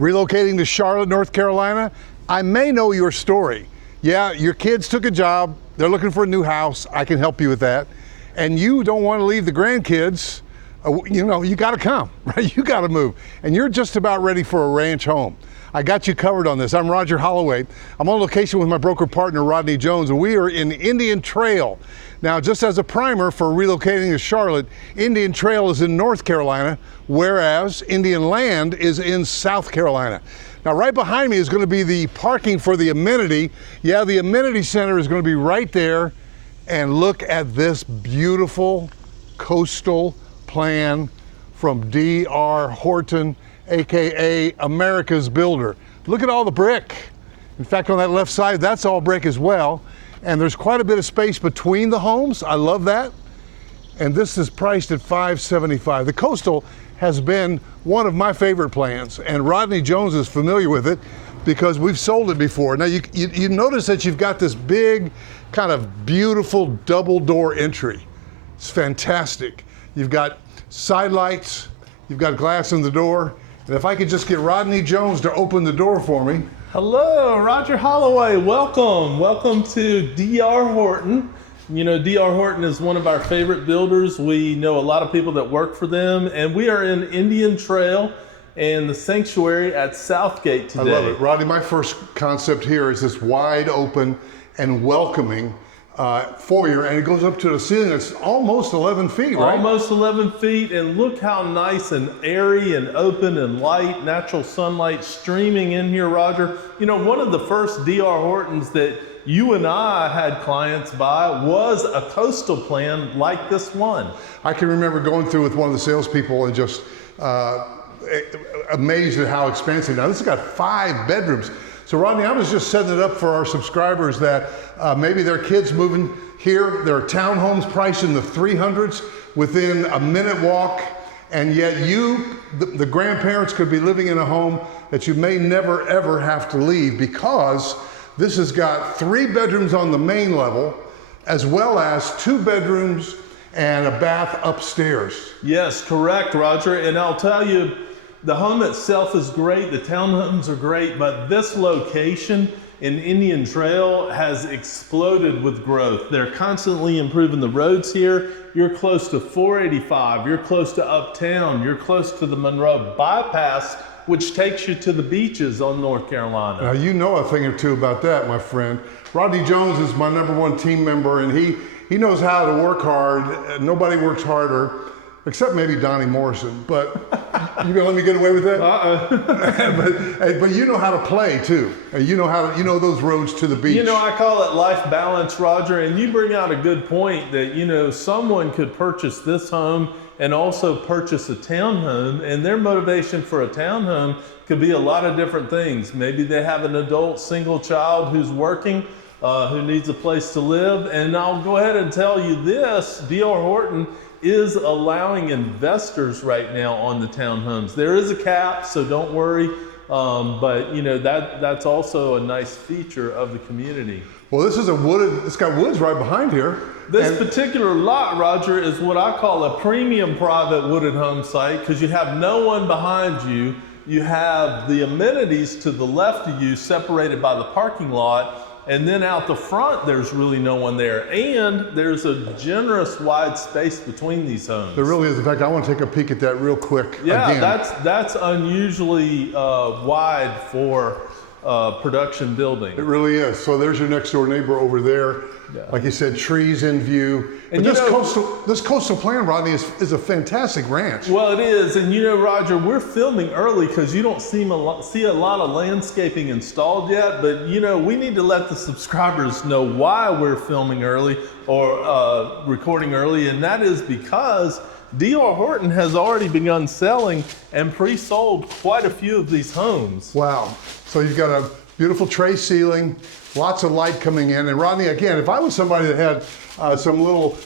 Relocating to Charlotte, North Carolina? I may know your story. Yeah, your kids took a job, they're looking for a new house, I can help you with that. And you don't want to leave the grandkids, you know, you gotta come, right? You gotta move. And you're just about ready for a ranch home. I got you covered on this. I'm Roger Holloway. I'm on location with my broker partner, Rodney Jones, and we are in Indian Trail. Now, just as a primer for relocating to Charlotte, Indian Trail is in North Carolina, whereas Indian Land is in South Carolina. Now, right behind me is going to be the parking for the amenity. Yeah, the amenity center is going to be right there. And look at this beautiful coastal plan from DR Horton, AKA America's Builder. Look at all the brick. In fact, on that left side, that's all brick as well. And there's quite a bit of space between the homes. I love that. And this is priced at $575. The coastal has been one of my favorite plans, and Rodney Jones is familiar with it because we've sold it before. Now you notice that you've got this big, kind of beautiful double door entry. It's fantastic. You've got side lights, you've got glass in the door, and if I could just get Rodney Jones to open the door for me. Hello, Roger Holloway, welcome. Welcome to DR Horton. You know, DR Horton is one of our favorite builders. We know a lot of people that work for them, and we are in Indian Trail and the sanctuary at Southgate today. I love it. Rodney, my first concept here is this wide open and welcoming foyer, and it goes up to the ceiling. It's almost 11 feet, right? Almost 11 feet, and look how nice and airy and open and light, natural sunlight streaming in here, Roger. You know, one of the first DR Hortons that you and I had clients buy was a coastal plan like this one. I can remember going through with one of the salespeople and just amazed at how expansive. Now this has got 5 bedrooms. So Rodney, I was just setting it up for our subscribers that maybe their kids moving here. There are townhomes priced in the 300s within a minute walk, and yet you, the grandparents, could be living in a home that you may never ever have to leave, because this has got 3 bedrooms on the main level, as well as 2 bedrooms and a bath upstairs. Yes, correct, Roger. And I'll tell you, the home itself is great, the townhomes are great, but this location in Indian Trail has exploded with growth. They're constantly improving the roads here. You're close to 485, you're close to Uptown, you're close to the Monroe Bypass, which takes you to the beaches on North Carolina. Now you know a thing or two about that, my friend. Rodney Jones is my #1 team member, and he knows how to work hard. Nobody works harder, except maybe Donnie Morrison, but you gonna let me get away with that? But you know how to play too. You know those roads to the beach. You know, I call it life balance, Roger, and you bring out a good point that, you know, someone could purchase this home and also purchase a townhome, and their motivation for a townhome could be a lot of different things. Maybe they have an adult single child who's working, who needs a place to live, and I'll go ahead and tell you this, DR Horton is allowing investors right now on the townhomes. There is a cap, so don't worry, but you know, that's also a nice feature of the community. Well, this is a wooded, it's got woods right behind here. This particular lot, Roger, is what I call a premium private wooded home site, because you have no one behind you. You have the amenities to the left of you separated by the parking lot, and then out the front, there's really no one there. And there's a generous wide space between these homes. There really is. In fact, I want to take a peek at that real quick. Yeah, again. that's unusually wide for production building. It really is. So there's your next door neighbor over there. Yeah. Like you said, trees in view. And this coastal plan, Rodney, is a fantastic ranch. Well, it is. And you know, Roger, we're filming early because you don't see a lot of landscaping installed yet. But you know, we need to let the subscribers know why we're filming early or recording early. And that is because DR Horton has already begun selling and pre-sold quite a few of these homes. Wow. So you've got a beautiful tray ceiling, lots of light coming in. And Rodney, again, if I was somebody that had some little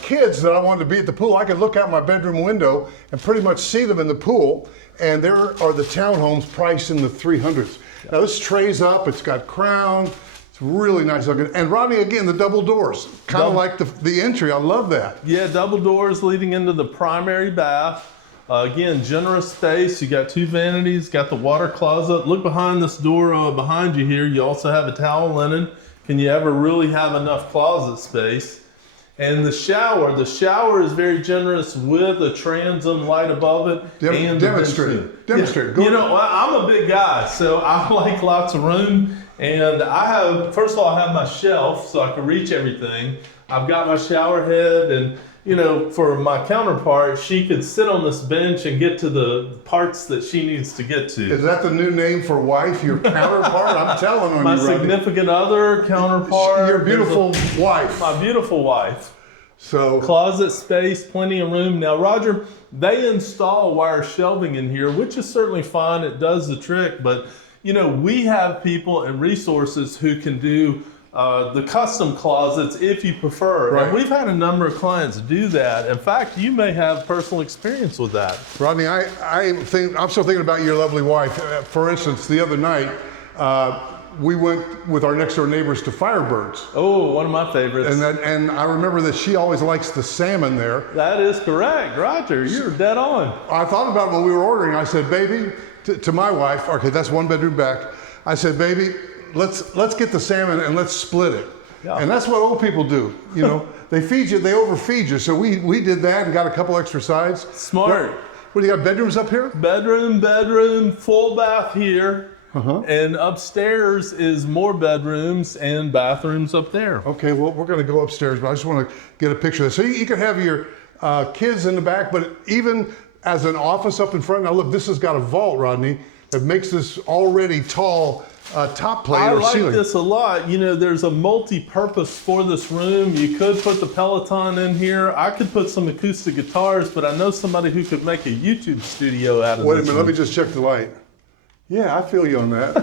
kids that I wanted to be at the pool, I could look out my bedroom window and pretty much see them in the pool. And there are the townhomes priced in the 300s. Yeah. Now this tray's up, it's got crown, it's really nice looking. And Rodney, again, the double doors, kind of like the entry, I love that. Yeah, double doors leading into the primary bath. Again, generous space. You got 2 vanities, got the water closet. Look behind this door behind you here. You also have a towel linen. Can you ever really have enough closet space? And the shower is very generous with a transom light above it. Demonstrate. Demonstrate. Yeah. You know, I'm a big guy, so I like lots of room. And I have, first of all, I have my shelf so I can reach everything. I've got my shower head, and you know, for my counterpart, she could sit on this bench and get to the parts that she needs to get to. Is that the new name for wife, your counterpart? I'm telling on my you, Rodney. significant other, counterpart. Your beautiful wife. My beautiful wife. So closet space, plenty of room. Now, Roger, they install wire shelving in here, which is certainly fine. It does the trick, but you know, we have people and resources who can do the custom closets if you prefer. Right. And we've had a number of clients do that. In fact, you may have personal experience with that. Rodney, I'm still thinking about your lovely wife. For instance, the other night, we went with our next door neighbors to Firebirds. Oh, one of my favorites. And I remember that she always likes the salmon there. That is correct, Roger. You're dead on. I thought about it when we were ordering. I said, baby, to my wife, okay, that's 1 bedroom back. I said, baby, let's get the salmon and let's split it. Yeah. And that's what old people do. You know, they feed you, they overfeed you. So we did that and got a couple extra sides. Smart. What do you got, bedrooms up here? Bedroom, full bath here. And upstairs is more bedrooms and bathrooms up there. Okay, well, we're going to go upstairs, but I just want to get a picture of this. So you can have your kids in the back, but even as an office up in front. Now look, this has got a vault, Rodney, that makes this already tall top plate or ceiling. I like this a lot. You know, there's a multi-purpose for this room. You could put the Peloton in here. I could put some acoustic guitars, but I know somebody who could make a YouTube studio out of this. Wait a minute, let me just check the light. Yeah, I feel you on that.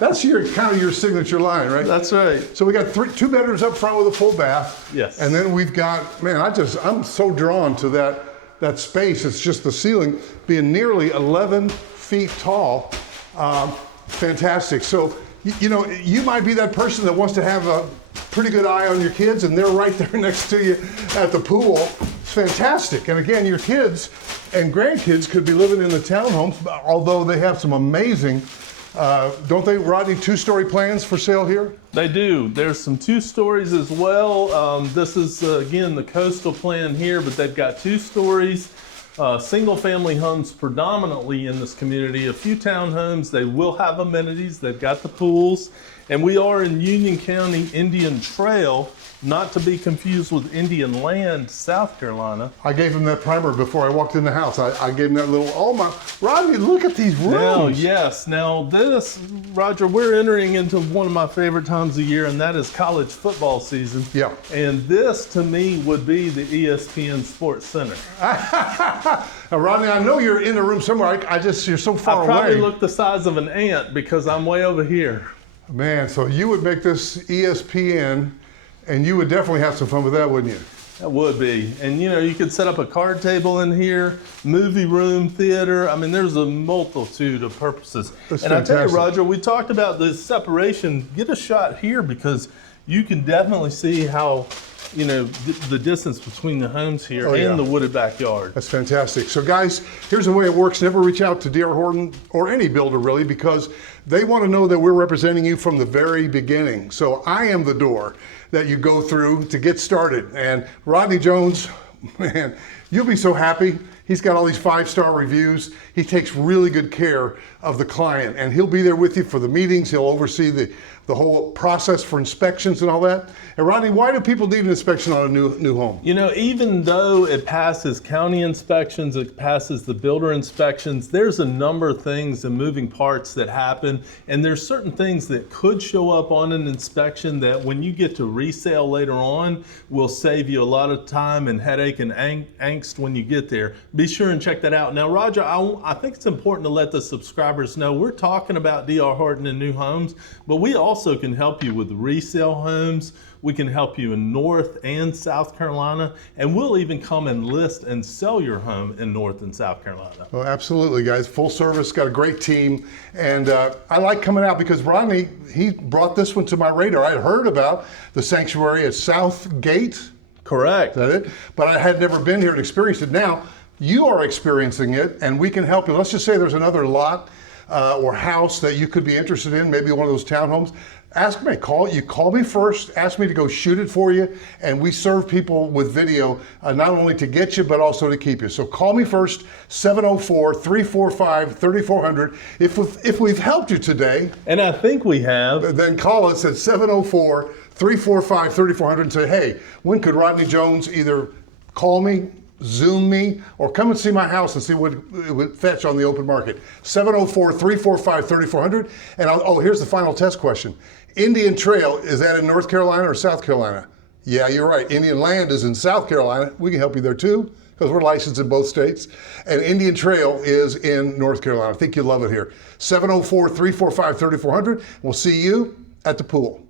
That's kind of your signature line, right? That's right. So we got 2 bedrooms up front with a full bath. Yes. And then we've got, man, I'm so drawn to that space. It's just the ceiling being nearly 11 feet tall. Fantastic. So, you know, you might be that person that wants to have a pretty good eye on your kids, and they're right there next to you at the pool. It's fantastic. And again, your kids and grandkids could be living in the townhomes, although they have some amazing, don't they, Rodney, 2-story plans for sale here? They do. There's some 2 stories as well. This is, again, the coastal plan here, but they've got 2 stories. Single family homes predominantly in this community, a few townhomes. They will have amenities. They've got the pools. And we are in Union County, Indian Trail, not to be confused with Indian Land, South Carolina. I gave him that primer before I walked in the house. I gave him that little, oh my, Rodney, look at these rooms. Now, yes. Now this, Roger, we're entering into one of my favorite times of year, and that is college football season. Yeah. And this, to me, would be the ESPN Sports Center. Now, Rodney, I know you're in the room somewhere. You're so far away. I probably look the size of an ant because I'm way over here. Man, so you would make this ESPN, and you would definitely have some fun with that, wouldn't you? That would be. And you know, you could set up a card table in here, movie room, theater. I mean, there's a multitude of purposes. That's and fantastic. I tell you, Roger, we talked about the separation. Get a shot here because you can definitely see how, you know, the distance between the homes here and the wooded backyard. That's fantastic. So guys, here's the way it works. Never reach out to DR Horton or any builder really, because they want to know that we're representing you from the very beginning. So I am the door that you go through to get started. And Rodney Jones, man, you'll be so happy. He's got all these 5-star reviews. He takes really good care of the client, and he'll be there with you for the meetings. He'll oversee the whole process for inspections and all that. And Rodney, why do people need an inspection on a new home? You know, even though it passes county inspections, it passes the builder inspections, there's a number of things and moving parts that happen. And there's certain things that could show up on an inspection that when you get to resale later on, will save you a lot of time and headache and angst when you get there. Be sure and check that out. Now, Roger, I think it's important to let the subscribers know we're talking about DR Horton and new homes, but we also can help you with resale homes. We can help you in North and South Carolina, and we'll even come and list and sell your home in North and South Carolina. Well, absolutely, guys. Full service, got a great team. And I like coming out because Rodney, he brought this one to my radar. I'd heard about the sanctuary at Southgate. Correct. Is that it? But I had never been here and experienced it. Now, you are experiencing it and we can help you. Let's just say there's another lot or house that you could be interested in, maybe one of those townhomes. Ask me, call me first, ask me to go shoot it for you, and we serve people with video, not only to get you, but also to keep you. So call me first, 704-345-3400. If we've helped you today, and I think we have, then call us at 704-345-3400 and say, hey, when could Rodney Jones either call me, Zoom me, or come and see my house and see what it would fetch on the open market. 704-345-3400. And here's the final test question. Indian Trail, is that in North Carolina or South Carolina? Yeah, you're right. Indian Land is in South Carolina. We can help you there too, because we're licensed in both states. And Indian Trail is in North Carolina. I think you'll love it here. 704-345-3400. We'll see you at the pool.